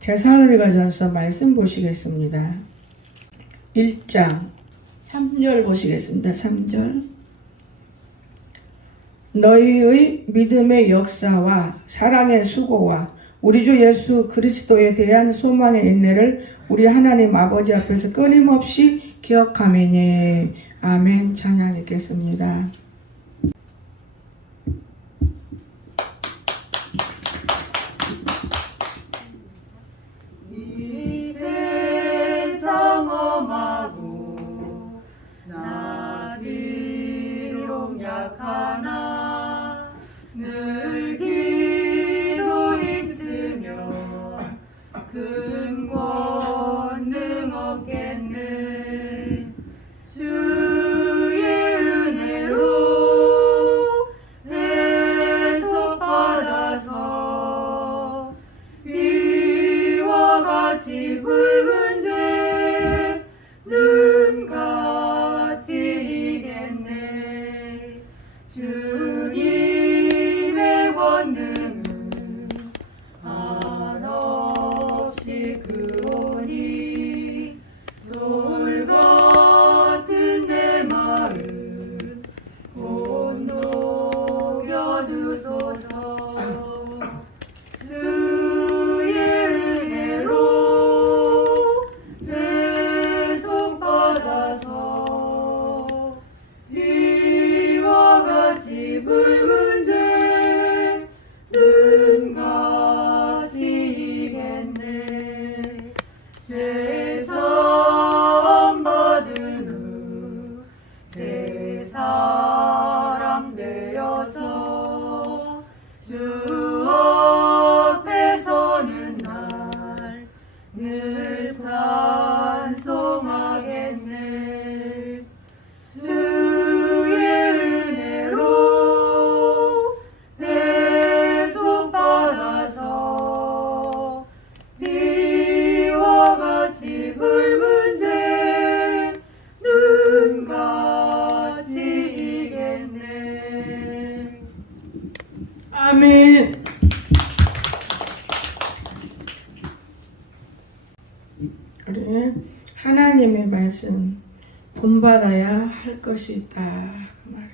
데살로니가전서 말씀 보시겠습니다. 1장 3절 보시겠습니다. 3절. 너희의 믿음의 역사와 사랑의 수고와 우리 주 예수 그리스도에 대한 소망의 인내를 우리 하나님 아버지 앞에서 끊임없이 기억하매니. 아멘. 찬양 읽겠습니다. 이 세상 험하고 나 비록 약하나 늘 기도 힘쓰며 큰 권능 얻겠네. 주의 은혜로 해석받아서 이와 같이 붉은 죄는 같이 이겠네. 주님의 권능은 한없이 크오니 돌 같은 내 마음 곧 녹여주소서. 주의 은혜로 대속받아서 이와 같이 붉은 죄는 같이 이겠네. 죄사함 받은 후 새 사람 되어서 주 앞에 서는 날 늘 찬송하겠네. 주의 은혜로 대속받아서 이와 같이 붉은 죄는 같이 이겠네. 아멘. 우리 하나님의 말씀 본받아야 할 것이 있다 그 말이에요.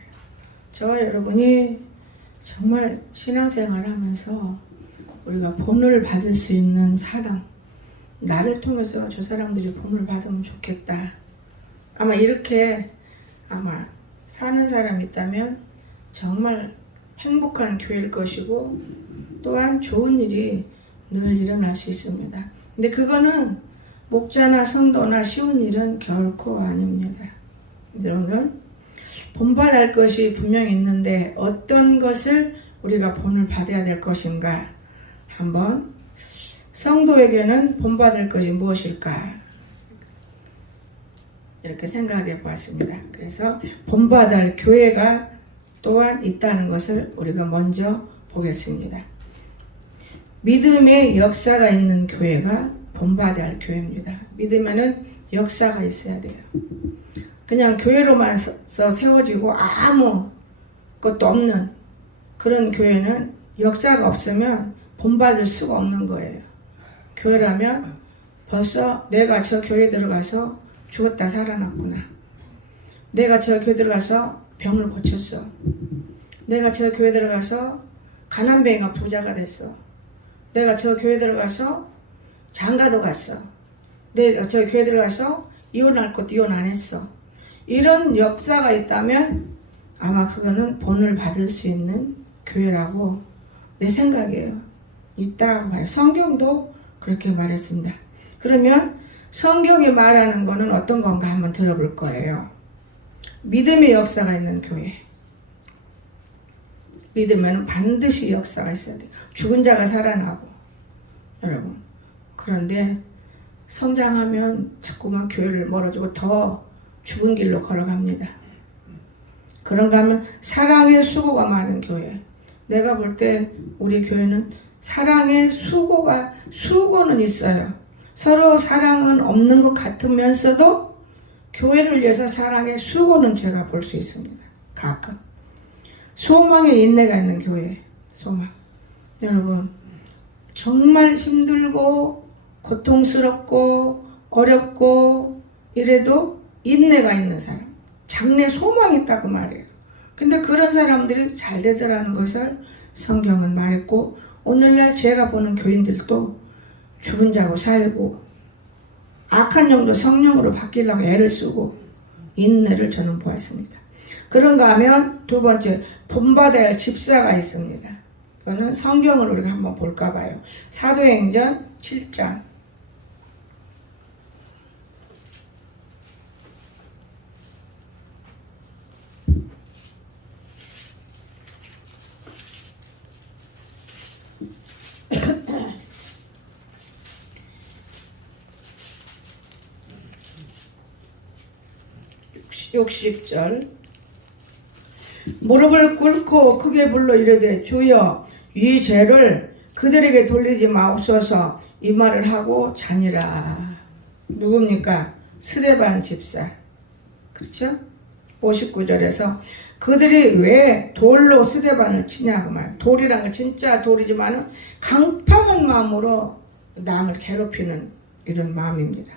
저와 여러분이 정말 신앙생활을 하면서 우리가 본을 받을 수 있는 사람, 나를 통해서 저 사람들이 본을 받으면 좋겠다. 아마 이렇게 사는 사람이 있다면 정말 행복한 교회일 것이고 또한 좋은 일이 늘 일어날 수 있습니다. 근데 그거는 목자나 성도나 쉬운 일은 결코 아닙니다. 여러분, 본받을 것이 분명히 있는데 어떤 것을 우리가 본을 받아야 될 것인가? 한번 성도에게는 본받을 것이 무엇일까? 이렇게 생각해 보았습니다. 그래서 본받을 교회가 또한 있다는 것을 우리가 먼저 보겠습니다. 믿음의 역사가 있는 교회가 본받아야 할 교회입니다. 믿으면은 역사가 있어야 돼요. 그냥 교회로만 세워지고 아무 것도 없는 그런 교회는 역사가 없으면 본받을 수가 없는 거예요. 교회라면 벌써 내가 저 교회 들어가서 죽었다 살아났구나. 내가 저 교회 들어가서 병을 고쳤어. 내가 저 교회 들어가서 가난뱅이가 부자가 됐어. 내가 저 교회 들어가서 장가도 갔어. 내가 저 교회 들어가서 이혼할 것도 이혼 안 했어. 이런 역사가 있다면 아마 그거는 본을 받을 수 있는 교회라고 내 생각이에요. 있다고 봐요. 성경도 그렇게 말했습니다. 그러면 성경이 말하는 거는 어떤 건가 한번 들어볼 거예요. 믿음의 역사가 있는 교회. 믿으면 반드시 역사가 있어야 돼요. 죽은 자가 살아나고. 여러분. 그런데 성장하면 자꾸만 교회를 멀어지고 더 죽은 길로 걸어갑니다. 그런가 하면 사랑의 수고가 많은 교회. 내가 볼 때 우리 교회는 사랑의 수고는 있어요. 서로 사랑은 없는 것 같으면서도 교회를 위해서 사랑의 수고는 제가 볼 수 있습니다. 가끔. 소망의 인내가 있는 교회. 소망. 여러분 정말 힘들고 고통스럽고 어렵고 이래도 인내가 있는 사람, 장래 소망이 있다고 말해요. 근데 그런 사람들이 잘 되더라는 것을 성경은 말했고, 오늘날 제가 보는 교인들도 죽은 자고 살고 악한 영도 성령으로 바뀌려고 애를 쓰고 인내를 저는 보았습니다. 그런가 하면 두 번째, 본받아야 할 집사가 있습니다. 그거는 성경을 우리가 한번 볼까 봐요. 사도행전 7장. (60절) 무릎을 꿇고 크게 불러 이르되 주여 이 죄를 그들에게 돌리지 마옵소서. 이 말을 하고 자니라. 누굽니까? 스데반 집사. 그렇죠? 59절에서 그들이 왜 돌로 스데반을 치냐고 말. 돌이란 건 진짜 돌이지만은 강팍한 마음으로 남을 괴롭히는 이런 마음입니다.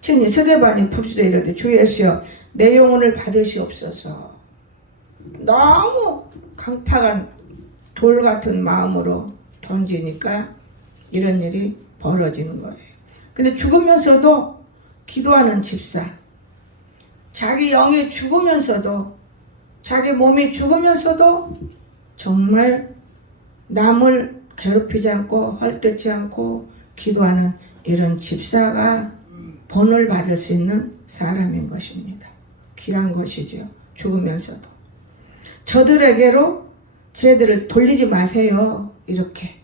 친히 스데반이 부르짖어 이르되 주 예수여 내 영혼을 받으시옵소서. 너무 강팍한 돌 같은 마음으로 던지니까 이런 일이 벌어지는 거예요. 근데 죽으면서도 기도하는 집사, 자기 영이 죽으면서도, 자기 몸이 죽으면서도 정말 남을 괴롭히지 않고 헐뜯지 않고 기도하는 이런 집사가 본을 받을 수 있는 사람인 것입니다. 귀한 것이죠. 죽으면서도. 저들에게로 죄들을 돌리지 마세요. 이렇게.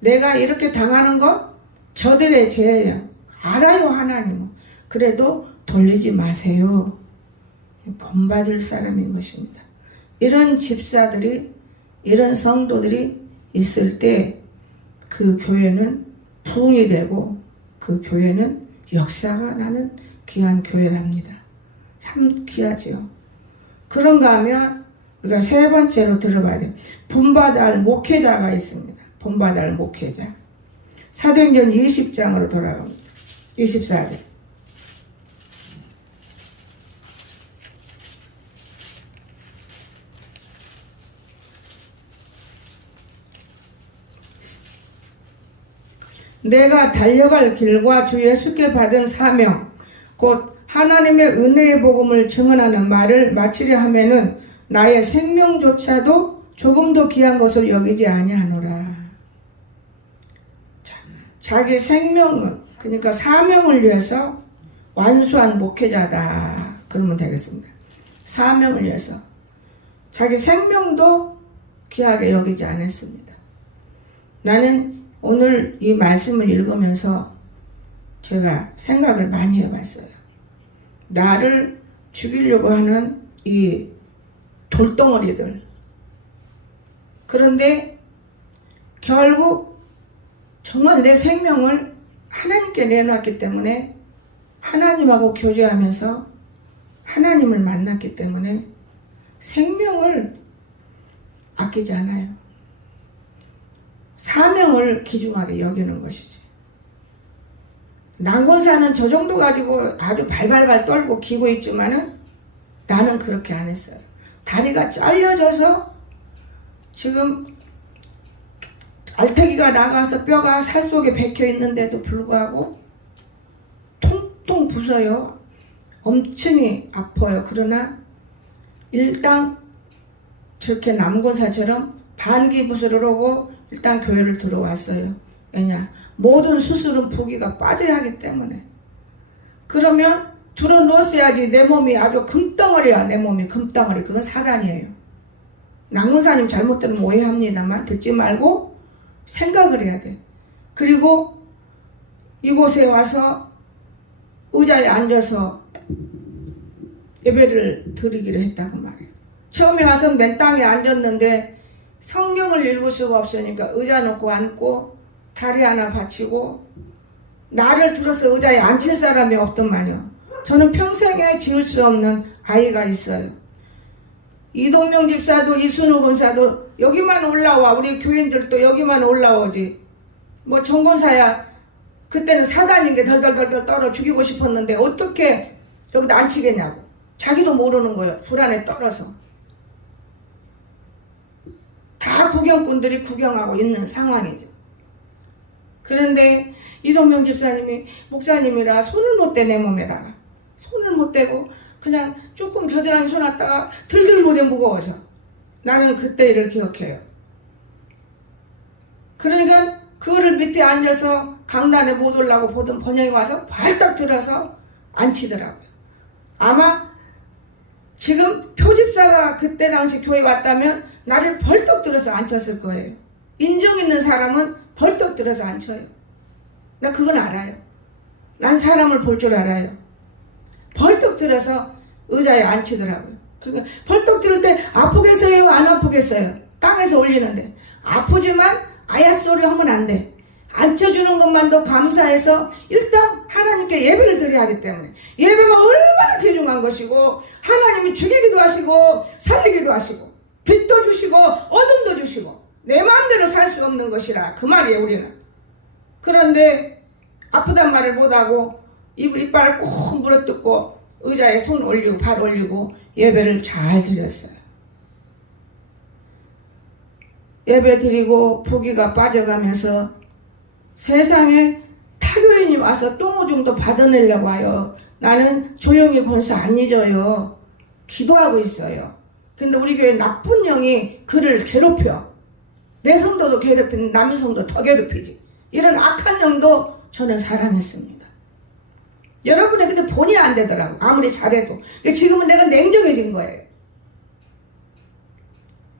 내가 이렇게 당하는 것 저들의 죄예요. 알아요, 하나님은. 그래도 돌리지 마세요. 본받을 사람인 것입니다. 이런 집사들이, 이런 성도들이 있을 때 그 교회는 부흥이 되고 그 교회는 역사가 나는 귀한 교회랍니다. 참 귀하지요. 그런가 하면 우리가 세 번째로 들어봐야 돼요. 본받아야 할 목회자가 있습니다. 본받아야 할 목회자. 사도행전 20장으로 돌아갑니다. 24절. 내가 달려갈 길과 주 예수께 받은 사명 곧 하나님의 은혜의 복음을 증언하는 말을 마치려 하면은 나의 생명조차도 조금도 귀한 것을 여기지 아니하노라. 자기 생명은, 그러니까 사명을 위해서 완수한 목회자다 그러면 되겠습니다. 사명을 위해서 자기 생명도 귀하게 여기지 않았습니다. 나는 오늘 이 말씀을 읽으면서 제가 생각을 많이 해봤어요. 나를 죽이려고 하는 이 돌덩어리들. 그런데 결국 정말 내 생명을 하나님께 내놨기 때문에, 하나님하고 교제하면서 하나님을 만났기 때문에 생명을 아끼지 않아요. 사명을 귀중하게 여기는 것이지. 난곤사는 저 정도 가지고 아주 발발발 떨고 기고 있지만은 나는 그렇게 안 했어요. 다리가 잘려져서 지금 알태기가 나가서 뼈가 살 속에 박혀 있는데도 불구하고 통통 부서요. 엄청이 아파요. 그러나 일단 저렇게 남고사처럼 반기부스를 하고 일단 교회를 들어왔어요. 왜냐? 모든 수술은 부기가 빠져야 하기 때문에. 그러면 들어놓았어야지. 내 몸이 아주 금덩어리야. 내 몸이 금덩어리. 그건 사단이에요. 남고사님 잘못 들으면 오해합니다만 듣지 말고 생각을 해야 돼. 그리고 이곳에 와서 의자에 앉아서 예배를 드리기로 했다고 말해요. 처음에 와서 맨 땅에 앉았는데 성경을 읽을 수가 없으니까 의자 놓고 앉고 다리 하나 받치고, 나를 들어서 의자에 앉힐 사람이 없더만요. 저는 평생에 지울 수 없는 아이가 있어요. 이동명 집사도 이순우 권사도 여기만 올라와. 우리 교인들도 여기만 올라오지. 뭐 정권사야 그때는 사단인 게 덜덜덜덜 떨어 죽이고 싶었는데 어떻게 여기다 앉히겠냐고. 자기도 모르는 거예요. 불안에 떨어서. 다 구경꾼들이 구경하고 있는 상황이죠. 그런데 이동명 집사님이 목사님이라 손을 못 대 내 몸에다가. 손을 못 대고 그냥 조금 겨드랑이 손 놨다가 들들 못해 무거워서. 나는 그때 일을 기억해요. 그러니까 그거를 밑에 앉아서 강단에 못 올라고 보던 번영이 와서 발딱 들어서 앉히더라고요. 아마 지금 표집사가 그때 당시 교회 왔다면 나를 벌떡 들어서 앉혔을 거예요. 인정 있는 사람은 벌떡 들어서 앉혀요. 나 그건 알아요. 난 사람을 볼 줄 알아요. 벌떡 들어서 의자에 앉히더라고요. 그러니까 벌떡 들을 때 아프겠어요? 안 아프겠어요? 땅에서 올리는데 아프지만 아야 소리 하면 안 돼. 앉혀주는 것만도 감사해서 일단 하나님께 예배를 드려야 하기 때문에 예배가 얼마나 귀중한 것이고 하나님이 죽이기도 하시고 살리기도 하시고 빛도 주시고 어둠도 주시고 내 마음대로 살 수 없는 것이라 그 말이에요 우리는. 그런데 아프단 말을 못하고 이빨을 꼭 물어뜯고 의자에 손 올리고 발 올리고 예배를 잘 드렸어요. 예배 드리고 부기가 빠져가면서 세상에 타교인이 와서 똥오줌도 받아내려고 와요. 나는 조용히 권사 안 잊어요. 기도하고 있어요. 근데 우리 교회 나쁜 영이 그를 괴롭혀. 내 성도도 괴롭히는 남의 성도 더 괴롭히지. 이런 악한 영도 저는 사랑했습니다. 여러분의 근데 본의 안 되더라고. 아무리 잘해도. 지금은 내가 냉정해진 거예요.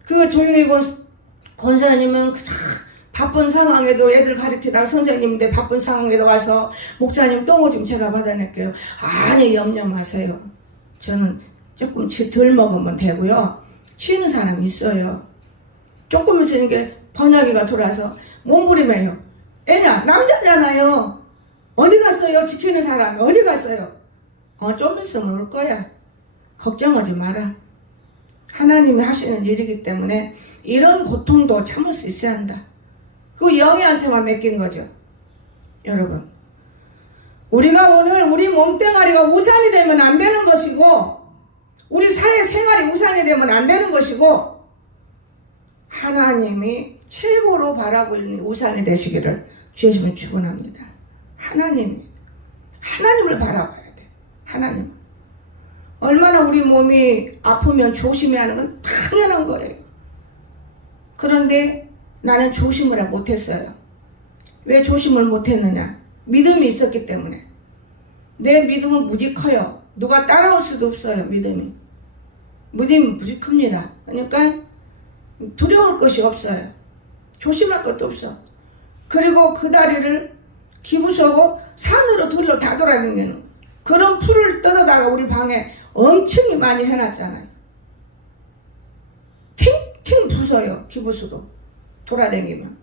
그 조용히 권사님은 바쁜 상황에도 애들 가르치다가 선생님인데 바쁜 상황에도 와서 목사님 똥오줌 제가 받아낼게요. 아니 염려 마세요. 저는 조금 덜 먹으면 되고요. 치는 사람 있어요. 조금 있으니까 번역이가 돌아서 몸부림해요. 애냐 남자잖아요. 어디 갔어요? 지키는 사람이 어디 갔어요? 좀 있으면 올 거야. 걱정하지 마라. 하나님이 하시는 일이기 때문에 이런 고통도 참을 수 있어야 한다. 그 영희한테만 맡긴 거죠. 여러분, 우리가 오늘 우리 몸뚱아리가 우상이 되면 안 되는 것이고 우리 사회 생활이 우상이 되면 안 되는 것이고 하나님이 최고로 바라고 있는 우상이 되시기를 주의 이름으로 축원합니다. 하나님을 바라봐야 돼. 하나님. 얼마나 우리 몸이 아프면 조심해야 하는 건 당연한 거예요. 그런데 나는 조심을 못했어요. 왜 조심을 못했느냐? 믿음이 있었기 때문에. 내 믿음은 무지 커요. 누가 따라올 수도 없어요. 믿음이 무지 큽니다. 그러니까 두려울 것이 없어요. 조심할 것도 없어. 그리고 그 다리를 기부서고 산으로 다 돌아다니는 그런 풀을 뜯어다가 우리 방에 엄청히 많이 해놨잖아요. 팅팅 부서요. 기부서도 돌아다니면.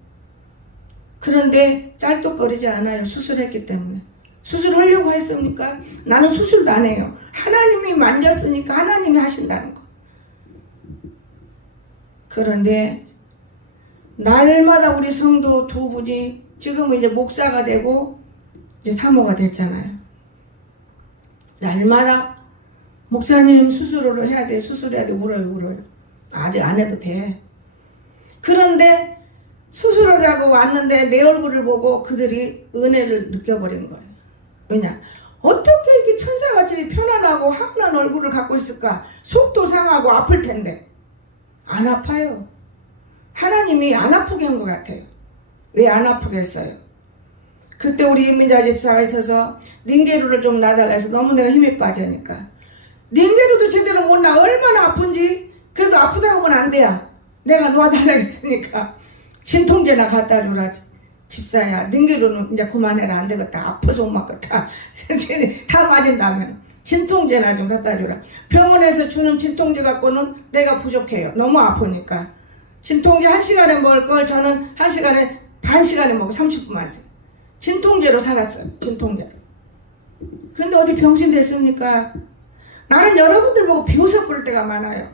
그런데 짤뚝거리지 않아요. 수술했기 때문에. 수술하려고 했습니까? 나는 수술도 안 해요. 하나님이 만졌으니까 하나님이 하신다는 거. 그런데 날마다 우리 성도 두 분이 지금은 이제 목사가 되고 이제 사모가 됐잖아요. 날마다 목사님 수술을 해야 돼. 수술해야 돼. 울어요. 아직 안 해도 돼. 그런데 수술을 하고 왔는데 내 얼굴을 보고 그들이 은혜를 느껴버린 거예요. 왜냐? 어떻게 이렇게 천사같이 편안하고 환한 얼굴을 갖고 있을까? 속도 상하고 아플 텐데. 안 아파요. 하나님이 안 아프게 한 것 같아요. 왜 안 아프겠어요? 그때 우리 이민자 집사가 있어서 닌게루를 좀 놔달라 해서 너무 내가 힘이 빠지니까 닌게루도 제대로 못 놔. 얼마나 아픈지. 그래도 아프다고 하면 안 돼요. 내가 놔달라 했으니까 진통제나 갖다 주라. 집사야 닌게루는 이제 그만해라. 안 되겠다. 아파서 못 맞겠다. 다 맞은다면 진통제나 좀 갖다 주라. 병원에서 주는 진통제 갖고는 내가 부족해요. 너무 아프니까. 진통제 1시간에 먹을 걸 저는 1시간에 반 시간에 먹고 30분만 써요. 진통제로 살았어요. 진통제로. 그런데 어디 병신 됐습니까? 나는 여러분들 보고 비웃어 부를 때가 많아요.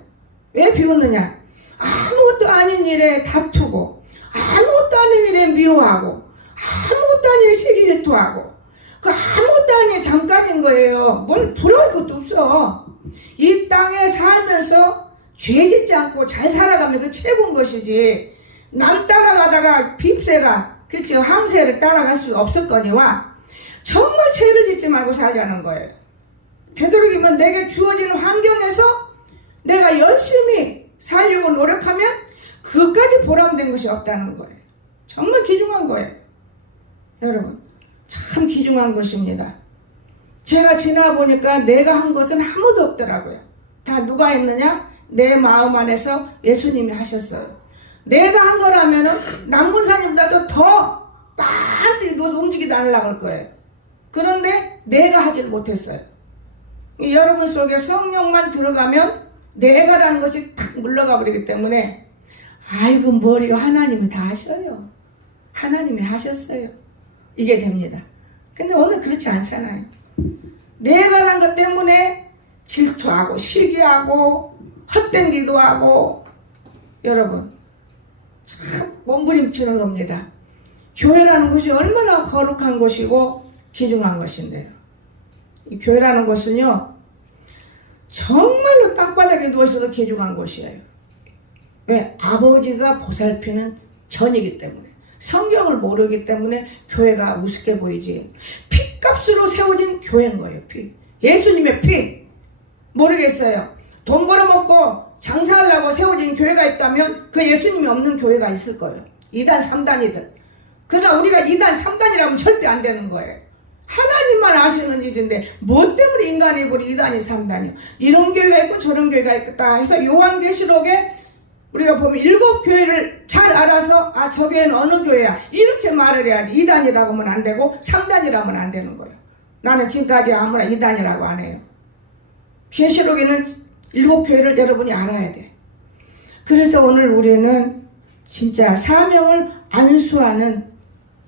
왜 비웃느냐? 아무것도 아닌 일에 다투고 아무것도 아닌 일에 미워하고 아무것도 아닌 시기 질투하고 그 아무것도 아닌 잠깐인 거예요. 뭘 부러울 것도 없어. 이 땅에 살면서 죄 짓지 않고 잘 살아가면 그 최고인 것이지. 남 따라가다가 빕새가 그치 항세를 따라갈 수 없었거니와 정말 죄를 짓지 말고 살자는 거예요. 되도록이면 내게 주어지는 환경에서 내가 열심히 살려고 노력하면 그것까지 보람된 것이 없다는 거예요. 정말 귀중한 거예요. 여러분 참 귀중한 것입니다. 제가 지나보니까 내가 한 것은 아무도 없더라고요. 다 누가 했느냐? 내 마음 안에서 예수님이 하셨어요. 내가 한 거라면은 남문사님보다도 더 빨리 이것을 움직이다 하려고 할 거예요. 그런데 내가 하질 못했어요. 여러분 속에 성령만 들어가면 내가라는 것이 탁 물러가 버리기 때문에 아이고 머리가 하나님이 다 하셔요. 하나님이 하셨어요. 이게 됩니다. 근데 오늘 그렇지 않잖아요. 내가라는 것 때문에 질투하고 시기하고 헛된 기도하고 여러분 참 몸부림치는 겁니다. 교회라는 것이 얼마나 거룩한 곳이고 귀중한 것인데요. 이 교회라는 것은요 정말로 땅바닥에 누워있어도 귀중한 곳이에요. 왜? 아버지가 보살피는 전이기 때문에 성경을 모르기 때문에 교회가 우습게 보이지. 피값으로 세워진 교회인 거예요. 피. 예수님의 피. 모르겠어요. 돈 벌어먹고 장사하려고 세워진 교회가 있다면 그 예수님이 없는 교회가 있을 거예요. 2단 3단이들. 그러나 우리가 2단 3단이라면 절대 안 되는 거예요. 하나님만 아시는 일인데 뭐 때문에 인간이 우리 2단이 3단이요. 이런 교회가 있고 저런 교회가 있다 해서 요한계시록에 우리가 보면 7교회를 잘 알아서 아 저 교회는 어느 교회야 이렇게 말을 해야지. 2단이라고 하면 안 되고 3단이라면 안 되는 거예요. 나는 지금까지 아무나 2단이라고 안 해요. 계시록에는 7교회를 여러분이 알아야 돼. 그래서 오늘 우리는 진짜 사명을 안수하는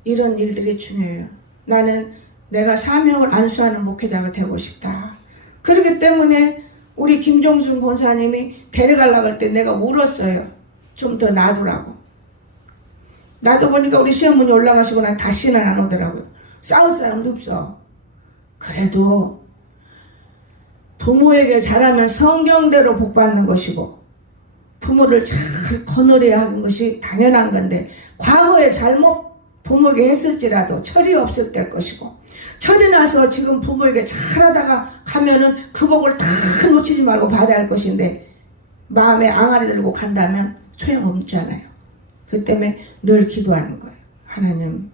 이런 일들이 중요해요. 나는 내가 사명을 안수하는 목회자가 되고 싶다. 그렇기 때문에 우리 김종순 권사님이 데려가려고 할 때 내가 울었어요. 좀 더 놔두라고. 나도 보니까 우리 시어머니 올라가시고 난 다시는 안 오더라고요. 싸울 사람도 없어. 그래도 부모에게 잘하면 성경대로 복받는 것이고 부모를 잘 거느려야 하는 것이 당연한 건데 과거에 잘못 부모에게 했을지라도 철이 없을 때일 것이고 철이 나서 지금 부모에게 잘하다가 가면은 그 복을 다 놓치지 말고 받아야 할 것인데 마음에 앙알이 들고 간다면 소용없잖아요. 그 때문에 늘 기도하는 거예요. 하나님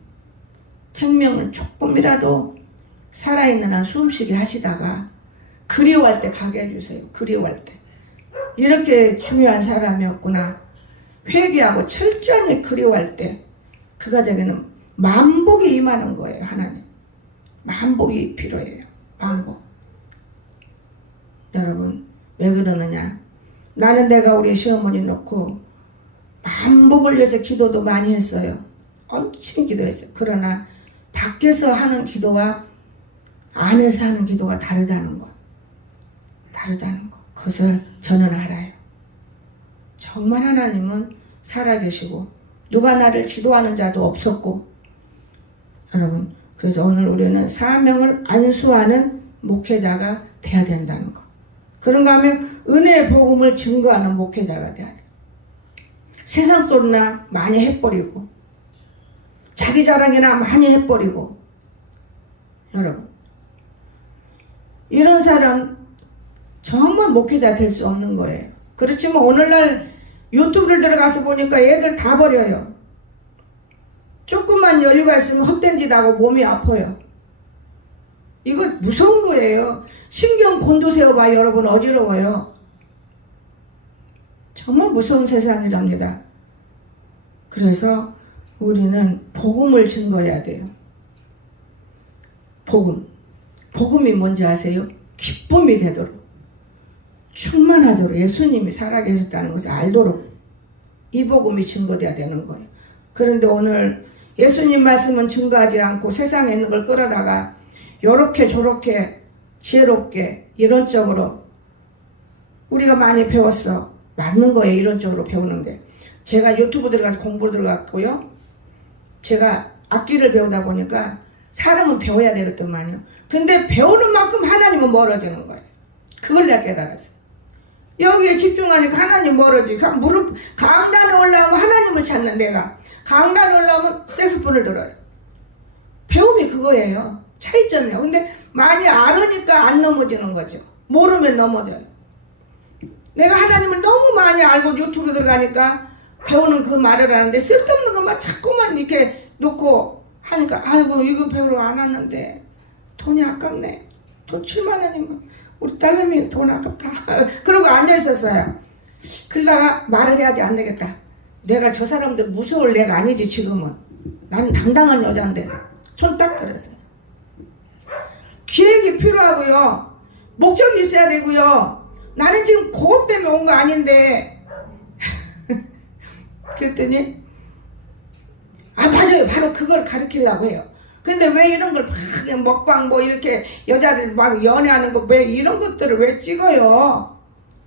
생명을 조금이라도 살아있는 한 숨쉬게 하시다가 그리워할 때 가게 해주세요. 그리워할 때. 이렇게 중요한 사람이었구나. 회개하고 철저히 그리워할 때 그 가정에는 만복이 임하는 거예요. 하나님. 만복이 필요해요. 만복. 여러분 왜 그러느냐. 나는 내가 우리 시어머니 놓고 만복을 위해서 기도도 많이 했어요. 엄청 기도했어요. 그러나 밖에서 하는 기도와 안에서 하는 기도가 다르다는 거. 다르다는 거. 그것을 저는 알아요. 정말 하나님은 살아계시고 누가 나를 지도하는 자도 없었고 여러분 그래서 오늘 우리는 사명을 안수하는 목회자가 돼야 된다는 거. 그런가 하면 은혜의 복음을 증거하는 목회자가 돼야 돼. 세상 소리나 많이 해버리고 자기 자랑이나 많이 해버리고 여러분 이런 사람 정말 목회자 될 수 없는 거예요. 그렇지만 오늘날 유튜브를 들어가서 보니까 애들 다 버려요. 조금만 여유가 있으면 헛된 짓 하고 몸이 아파요. 이거 무서운 거예요. 신경 곤두세워 봐요. 여러분 어지러워요. 정말 무서운 세상이랍니다. 그래서 우리는 복음을 증거해야 돼요. 복음. 복음이 뭔지 아세요? 기쁨이 되도록. 충만하도록 예수님이 살아계셨다는 것을 알도록 이 복음이 증거돼야 되는 거예요. 그런데 오늘 예수님 말씀은 증거하지 않고 세상에 있는 걸 끌어다가 요렇게 저렇게 지혜롭게 이론적으로 우리가 많이 배웠어. 맞는 거예요. 이론적으로 배우는 게. 제가 유튜브 들어가서 공부를 들어갔고요. 제가 악기를 배우다 보니까 사람은 배워야 되겠더만요. 근데 배우는 만큼 하나님은 멀어지는 거예요. 그걸 내가 깨달았어요. 여기에 집중하니까 하나님 멀어지고 무릎 강단에 올라오면 하나님을 찾는 내가 강단에 올라오면 색소폰을 들어요. 배움이 그거예요. 차이점이에요. 근데 많이 알으니까 안 넘어지는 거죠. 모르면 넘어져요. 내가 하나님을 너무 많이 알고 유튜브 들어가니까 배우는 그 말을 하는데 쓸데없는 것만 자꾸만 이렇게 놓고 하니까 아이고 이거 배우러 안 왔는데 돈이 아깝네. 돈 7만 원이면 우리 딸내미 돈 아깝다. 그러고 앉아있었어요. 그러다가 말을 해야지 안 되겠다. 내가 저 사람들 무서울 애가 아니지 지금은. 나는 당당한 여자인데 손 딱 들었어요. 기획이 필요하고요. 목적이 있어야 되고요. 나는 지금 그것 때문에 온 거 아닌데 그랬더니 맞아요. 바로 그걸 가르치려고 해요. 근데 왜 이런 걸 막 먹방 뭐 이렇게 여자들 막 연애하는 거 왜 이런 것들을 왜 찍어요?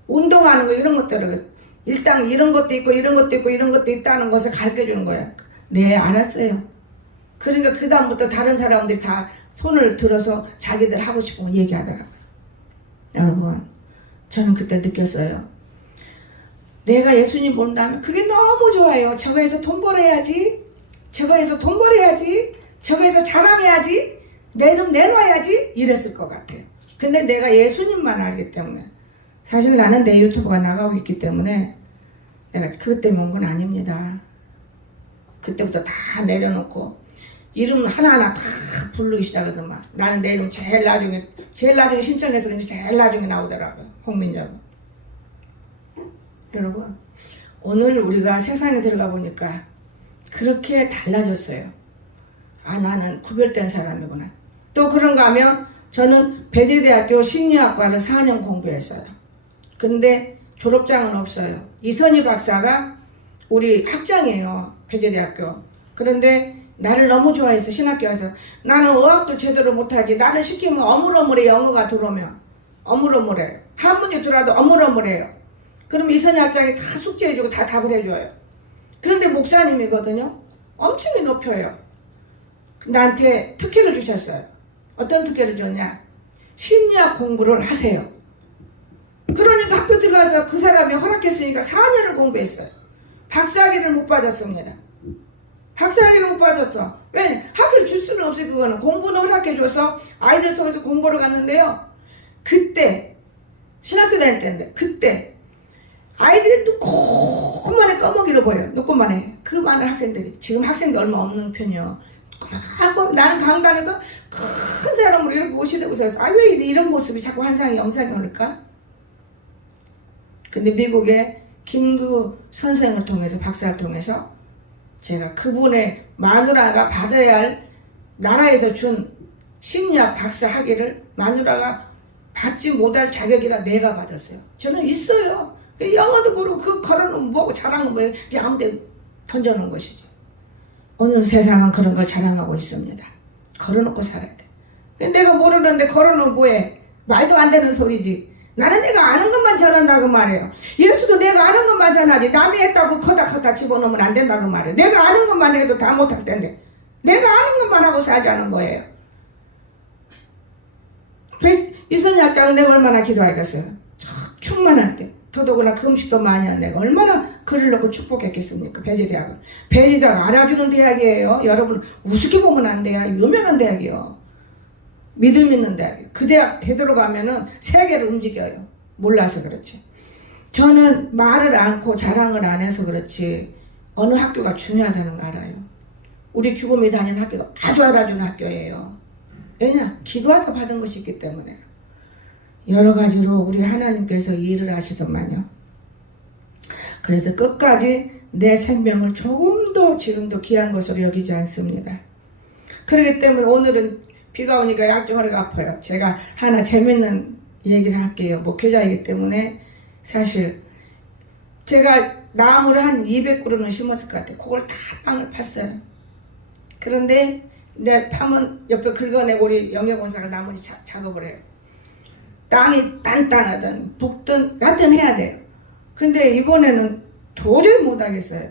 운동하는 거 이런 것들을 일단 이런 것도 있고 이런 것도 있고 이런 것도 있다는 것을 가르쳐 주는 거예요. 네, 알았어요. 그러니까 그 다음부터 다른 사람들이 다 손을 들어서 자기들 하고 싶은 거 얘기하더라고요. 여러분, 저는 그때 느꼈어요. 내가 예수님 본다면 그게 너무 좋아요. 저거에서 돈 벌어야지. 저거에서 돈 벌어야지. 저거에서 자랑해야지. 내 이름 내놔야지. 이랬을 것 같아요. 근데 내가 예수님만 알기 때문에 사실 나는 내 유튜브가 나가고 있기 때문에 내가 그것 때문에 온 건 아닙니다. 그때부터 다 내려놓고 이름 하나하나 다 부르기 시작하더만. 나는 내 이름 제일 나중에 신청해서 그런지 제일 나중에 나오더라고요. 홍민자고. 여러분, 오늘 우리가 세상에 들어가 보니까 그렇게 달라졌어요. 나는 구별된 사람이구나. 또 그런가 하면 저는 배재대학교 심리학과를 4년 공부했어요. 그런데 졸업장은 없어요. 이선희 박사가 우리 학장이에요. 배재대학교. 그런데 나를 너무 좋아해서 신학교 와서 나는 의학도 제대로 못하지. 나를 시키면 어물어물해. 영어가 들어오면 어물어물해. 한문이 들어와도 어물어물해요. 그럼 이선희 학장이 다 숙제해주고 다 답을 해줘요. 그런데 목사님이거든요. 엄청 높여요. 나한테 특혜를 주셨어요. 어떤 특혜를 줬냐? 심리학 공부를 하세요. 그러니까 학교 들어가서 그 사람이 허락했으니까 4년을 공부했어요. 박사학위를 못 받았습니다. 박사학위를 못 받았어. 왜? 학교를 줄 수는 없어요. 그거는 공부는 허락해줘서 아이들 속에서 공부를 갔는데요. 그때 신학교 다닐 때인데 그때 아이들이 누구만해 꺼먹이로 보여요. 누구만해. 그 많은 학생들이. 지금 학생도 얼마 없는 편이요. 나는 강단에서 큰 사람으로 이렇게 오시다 웃어서 왜 이런 모습이 자꾸 환상이 영상이 올까? 근데 미국의 김구 선생을 통해서 박사를 통해서 제가 그분의 마누라가 받아야 할 나라에서 준 심리학 박사 학위를 마누라가 받지 못할 자격이라 내가 받았어요. 저는 있어요. 영어도 모르고 그 걸어놓으면 뭐고 자랑은 뭐예요. 그냥 아무 데 던져놓은 것이죠. 오늘 세상은 그런 걸 자랑하고 있습니다. 걸어놓고 살아야 돼. 내가 모르는데 걸어놓으면 뭐해. 말도 안 되는 소리지. 나는 내가 아는 것만 전한다고 말해요. 예수도 내가 아는 것만 전하지. 남이 했다고 커다 집어넣으면 안 된다고 말해요. 내가 아는 것만 해도 다 못할 텐데 내가 아는 것만 하고 살자는 거예요. 이선희 학장은 내가 얼마나 기도하겠어요. 충만할 때. 더더구나 그 음식도 많이 한 내가 얼마나 글을 넣고 축복했겠습니까? 배재대학은. 배재대학 알아주는 대학이에요. 여러분 우습게 보면 안 돼요. 유명한 대학이요. 믿음 있는 대학이에요. 그 대학 되돌아가면은 세계를 움직여요. 몰라서 그렇지. 저는 말을 않고 자랑을 안 해서 그렇지 어느 학교가 중요하다는 거 알아요. 우리 규범이 다니는 학교도 아주 알아주는 학교예요. 왜냐? 기도하다 받은 것이 있기 때문에. 여러 가지로 우리 하나님께서 일을 하시더만요. 그래서 끝까지 내 생명을 조금도 지금도 귀한 것으로 여기지 않습니다. 그렇기 때문에 오늘은 비가 오니까 약좀 허리가 아파요. 제가 하나 재밌는 얘기를 할게요. 목회자이기 때문에 사실 제가 나무를 한 200그루는 심었을 것 같아요. 그걸 다 땅을 팠어요. 그런데 내 파면 옆에 긁어내고 우리 영역원사가 나머지 작업을 해요. 땅이 단단하든 붓든 하여튼 해야 돼요. 근데 이번에는 도저히 못하겠어요.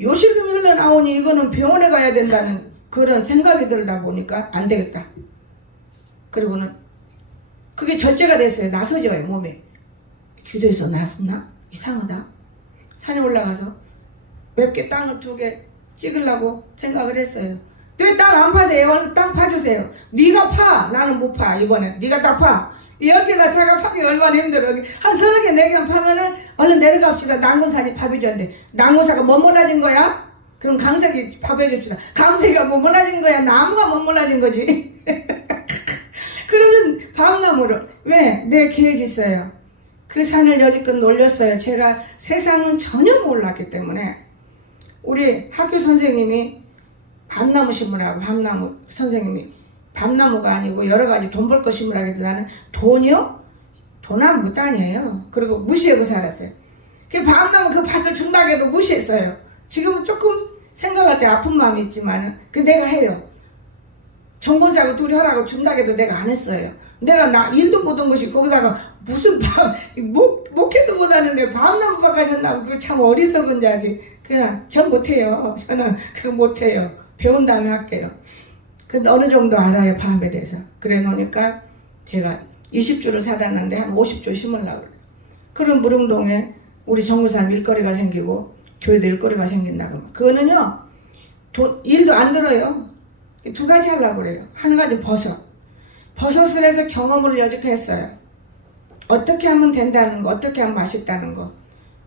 요실금이 흘러나오니 이거는 병원에 가야 된다는 그런 생각이 들다 보니까 안 되겠다. 그리고는 그게 절제가 됐어요. 나서져요, 몸에. 기도에서 나섰나? 이상하다. 산에 올라가서 맵게 땅을 2개 찍으려고 생각을 했어요. 왜 땅 안 파세요? 땅 파주세요. 네가 파. 나는 못 파. 이번엔 네가 다 파. 10개나 차가 파기 얼마나 힘들어. 한 30개, 4개 파면은 얼른 내려갑시다. 난군산이 밥 해줘야돼. 난군사가 뭐 몰라진 거야? 그럼 강석이 밥 해줍시다. 강석이가 뭐 몰라진 거야? 나무가 뭐 몰라진 거지? 그러면 밤나무를. 왜? 내 계획이 있어요. 그 산을 여지껏 놀렸어요. 제가 세상은 전혀 몰랐기 때문에. 우리 학교 선생님이 밤나무 심으라고, 밤나무 선생님이 밤나무가 아니고 여러 가지 돈 벌 거 심으라고 해도 나는 돈이요? 돈 아무것도 아니에요. 그리고 무시하고 살았어요. 그 밤나무 그 밭을 준다고 해도 무시했어요. 지금은 조금 생각할 때 아픈 마음이 있지만은 그 내가 해요. 전공사하고 둘이 하라고 준다고 해도 내가 안 했어요. 내가 나 일도 못한 것이 거기다가 무슨 목회도 못하는데 밤나무밭까지 한다고 그거 참 어리석은 자지. 그냥 전 못해요. 저는 그거 못해요. 배운 다음에 할게요. 근데 어느 정도 알아요, 밤에 대해서. 그래 놓으니까 제가 20주를 사다 놨는데 한 50주 심으려고 그래요. 그럼 무릉동에 우리 정부사 일거리가 생기고 교회도 일거리가 생긴다고. 그거는요, 일도 안 들어요. 2가지 하려고 그래요. 한 가지 버섯을 해서 경험을 여지껏 했어요. 어떻게 하면 된다는 거, 어떻게 하면 맛있다는 거.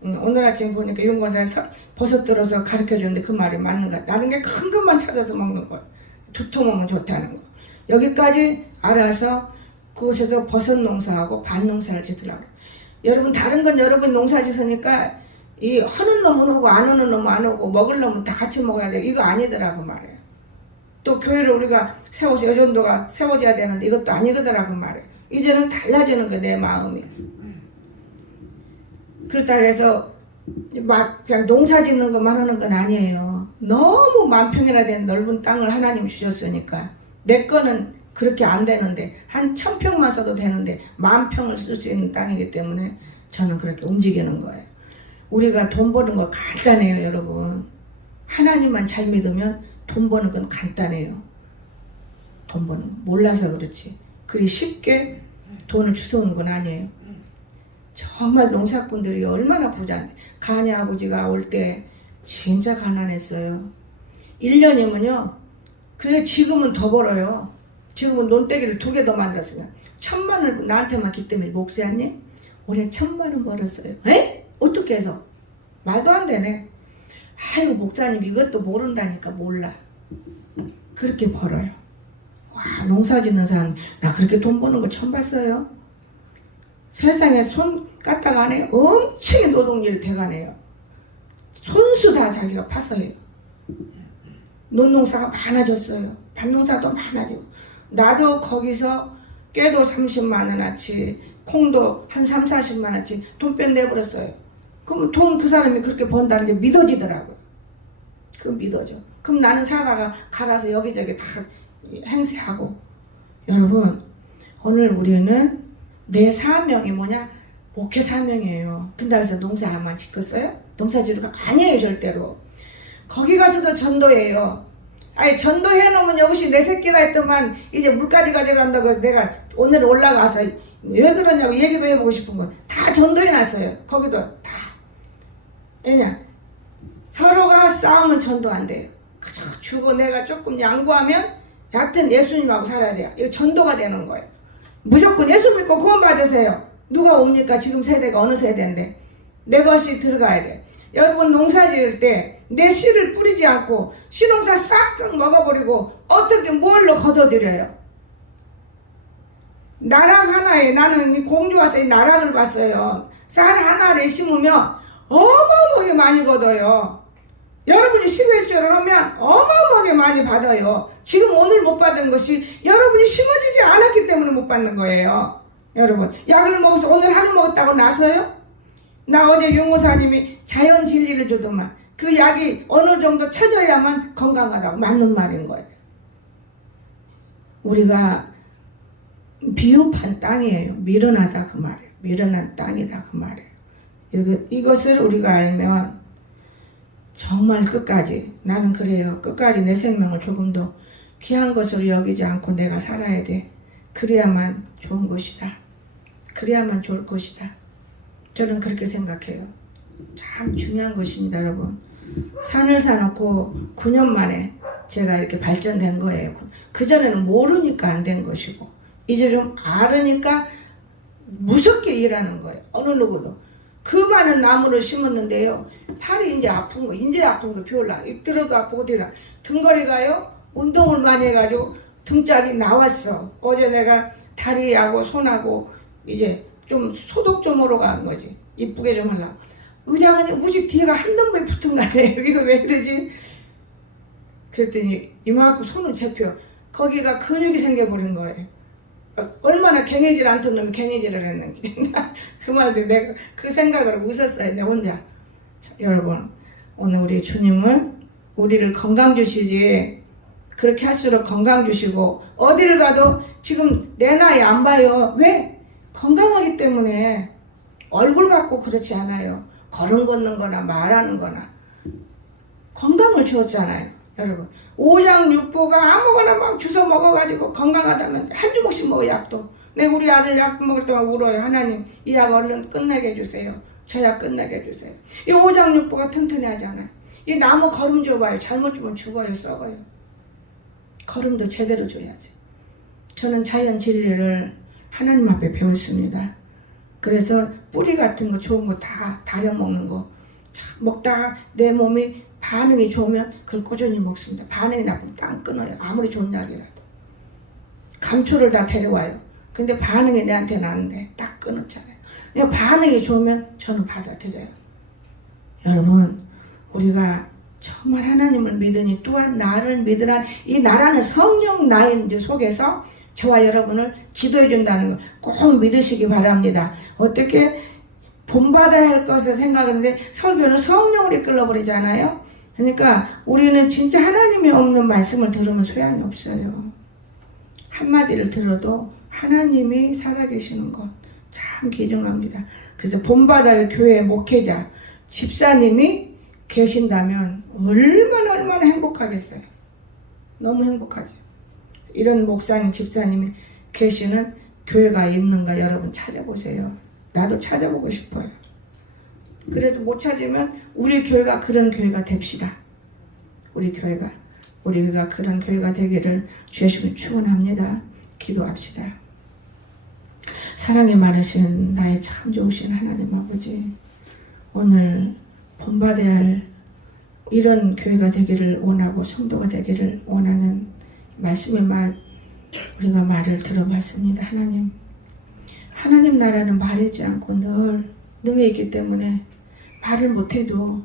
오늘 아침 보니까 윤권사에서 버섯 들어서 가르쳐 주는데 그 말이 맞는 것 같아. 다른 게 큰 것만 찾아서 먹는 거야. 두통 먹으면 좋다는 거. 여기까지 알아서 그곳에서 버섯 농사하고 밭 농사를 짓으려고. 여러분 다른 건 여러분 농사 짓으니까 이 하는 놈은 오고 안 오는 놈은 안 오고 먹을 놈은 다 같이 먹어야 돼. 이거 아니더라고 말이에요. 또 교회를 우리가 세워서 여전도가 세워져야 되는데 이것도 아니더라고 말이에요. 이제는 달라지는 거야 내 마음이. 그렇다고 해서 막 그냥 농사 짓는 것만 하는 건 아니에요. 너무 만평이나 된 넓은 땅을 하나님 주셨으니까 내 거는 그렇게 안 되는데 한 1000평만 써도 되는데 10,000평을 쓸 수 있는 땅이기 때문에 저는 그렇게 움직이는 거예요. 우리가 돈 버는 거 간단해요, 여러분. 하나님만 잘 믿으면 돈 버는 건 간단해요. 돈 버는 거. 몰라서 그렇지. 그리 쉽게 돈을 주워오는 건 아니에요. 정말 농사꾼들이 얼마나 부자인데. 가니 아버지가 올 때 진짜 가난했어요. 1년이면요. 그래 지금은 더 벌어요. 지금은 논대기를 2개 더 만들었어요. 1000만을 나한테만 기때문에 목사님 올해 1000만원 벌었어요. 에? 어떻게 해서? 말도 안 되네. 아이고 목사님 이것도 모른다니까. 몰라. 그렇게 벌어요. 와, 농사 짓는 사람 나 그렇게 돈 버는 거 처음 봤어요. 세상에 손 까딱 안 해요. 엄청히 노동일 대가네요. 손수 다 자기가 파서 해요. 논농사가 많아졌어요. 밭농사도 많아지고. 나도 거기서 깨도 30만원어치, 콩도 한 3, 40만원어치 돈 빼내버렸어요. 그럼 돈 그 사람이 그렇게 번다는 게 믿어지더라고요. 그거 믿어져. 그럼 나는 살다가 갈아서 여기저기 다 행세하고. 여러분, 오늘 우리는 내 사명이 뭐냐? 목회 사명이에요. 근데 그래서 농사만 짓겠어요? 농사 지을 거 아니에요, 절대로. 거기 가서도 전도해요. 아니, 전도해 놓으면 여기시 내 새끼라 했더만 이제 물까지 가져간다고 해서 내가 오늘 올라가서 왜 그러냐고 얘기도 해보고 싶은 거. 다 전도해 놨어요. 거기도 다. 왜냐? 서로가 싸우면 전도 안 돼요. 그저 주고 내가 조금 양보하면 같은 예수님하고 살아야 돼요. 이거 전도가 되는 거예요. 무조건 예수 믿고 구원 받으세요. 누가 옵니까? 지금 세대가 어느 세대인데. 내 것이 들어가야 돼. 여러분 농사 지을 때 내 씨를 뿌리지 않고 씨농사 싹 먹어버리고 어떻게 뭘로 거둬들여요? 나락 하나에 나는 공주 와서 이 나락을 봤어요. 쌀 하나를 심으면 어마어마하게 많이 거둬요. 여러분이 시구일주를 하면 어마어마하게 많이 받아요. 지금 오늘 못 받은 것이 여러분이 심어지지 않았기 때문에 못 받는 거예요. 여러분 약을 먹어서 오늘 하루 먹었다고 나서요? 나 어제 용호사님이 자연 진리를 주더만 그 약이 어느 정도 쳐져야만 건강하다고 맞는 말인 거예요. 우리가 비읍한 땅이에요. 미련하다 그 말이에요. 미련한 땅이다 그 말이에요. 이것을 우리가 알면 정말 끝까지 나는 그래요. 끝까지 내 생명을 조금 더 귀한 것으로 여기지 않고 내가 살아야 돼. 그래야만 좋은 것이다. 그래야만 좋을 것이다. 저는 그렇게 생각해요. 참 중요한 것입니다, 여러분. 산을 사놓고 9년 만에 제가 이렇게 발전된 거예요. 그전에는 모르니까 안 된 것이고 이제 좀 알으니까 무섭게 일하는 거예요. 어느 누구도. 그 많은 나무를 심었는데요. 팔이 이제 아픈 거 비올라. 들어도 아프고 뒤라. 등거리가요. 운동을 많이 해가지고 등짝이 나왔어. 어제 내가 다리하고 손하고 이제 좀 소독 좀 하러 간 거지. 이쁘게 좀 하려고. 의장은 무지 뒤가 한 덤에 붙은 거 같아. 이거 왜 그러지? 그랬더니 이만큼 손을 잡혀. 거기가 근육이 생겨버린 거예요. 얼마나 갱해질 않던 놈이 갱해질을 했는지. 그 말도 내가 그 생각을 웃었어요. 내 혼자. 자, 여러분 오늘 우리 주님은 우리를 건강 주시지 그렇게 할수록 건강 주시고 어디를 가도 지금 내 나이 안 봐요. 왜? 건강하기 때문에 얼굴 갖고 그렇지 않아요. 걸음 걷는 거나 말하는 거나 건강을 주었잖아요. 여러분 오장육부가 아무거나 막 주워 먹어가지고 건강하다면 한 주먹씩 먹어. 약도 내가 우리 아들 약 먹을 때만 울어요. 하나님 이 약 얼른 끝내게 해주세요. 저 약 끝내게 해주세요. 이 오장육부가 튼튼하잖아요. 이 나무 거름 줘봐요. 잘못 주면 죽어요. 썩어요. 거름도 제대로 줘야지. 저는 자연 진리를 하나님 앞에 배웠습니다. 그래서 뿌리 같은 거 좋은 거 다 다려 먹는 거 먹다가 내 몸이 반응이 좋으면 그걸 꾸준히 먹습니다. 반응이 나쁘면 딱 끊어요. 아무리 좋은 약이라도. 감초를 다 데려와요. 근데 반응이 내한테 나는데 딱 끊었잖아요. 그냥 반응이 좋으면 저는 받아들여요. 여러분 우리가 정말 하나님을 믿으니 또한 나를 믿으라. 이 나라는 성령 나인 속에서 저와 여러분을 지도해 준다는 걸 꼭 믿으시기 바랍니다. 어떻게 본받아야 할 것을 생각하는데 설교는 성령으로 이끌어버리잖아요. 그러니까 우리는 진짜 하나님이 없는 말씀을 들으면 소용이 없어요. 한마디를 들어도 하나님이 살아계시는 것 참 귀중합니다. 그래서 본받아야 할 교회 목회자 집사님이 계신다면 얼마나 행복하겠어요. 너무 행복하죠. 이런 목사님 집사님이 계시는 교회가 있는가 여러분 찾아보세요. 나도 찾아보고 싶어요. 그래서 못 찾으면 우리 교회가 그런 교회가 됩시다. 우리가 그런 교회가 되기를 주님을 축원합니다. 기도합시다. 사랑이 많으신 나의 참 좋으신 하나님 아버지, 오늘 본받아야 할 이런 교회가 되기를 원하고 성도가 되기를 원하는 말씀의 말 우리가 말을 들어봤습니다. 하나님 나라는 말하지 않고 늘 능해 있기 때문에 말을 못해도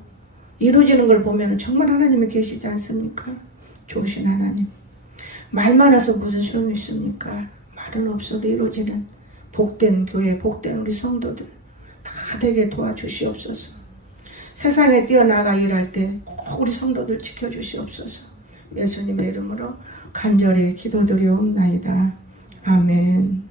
이루어지는 걸 보면 정말 하나님이 계시지 않습니까? 좋으신 하나님. 말 많아서 무슨 소용이 있습니까? 말은 없어도 이루어지는 복된 교회, 복된 우리 성도들 다 되게 도와주시옵소서. 세상에 뛰어나가 일할 때 꼭 우리 성도들 지켜주시옵소서. 예수님의 이름으로 간절히 기도드리옵나이다. 아멘.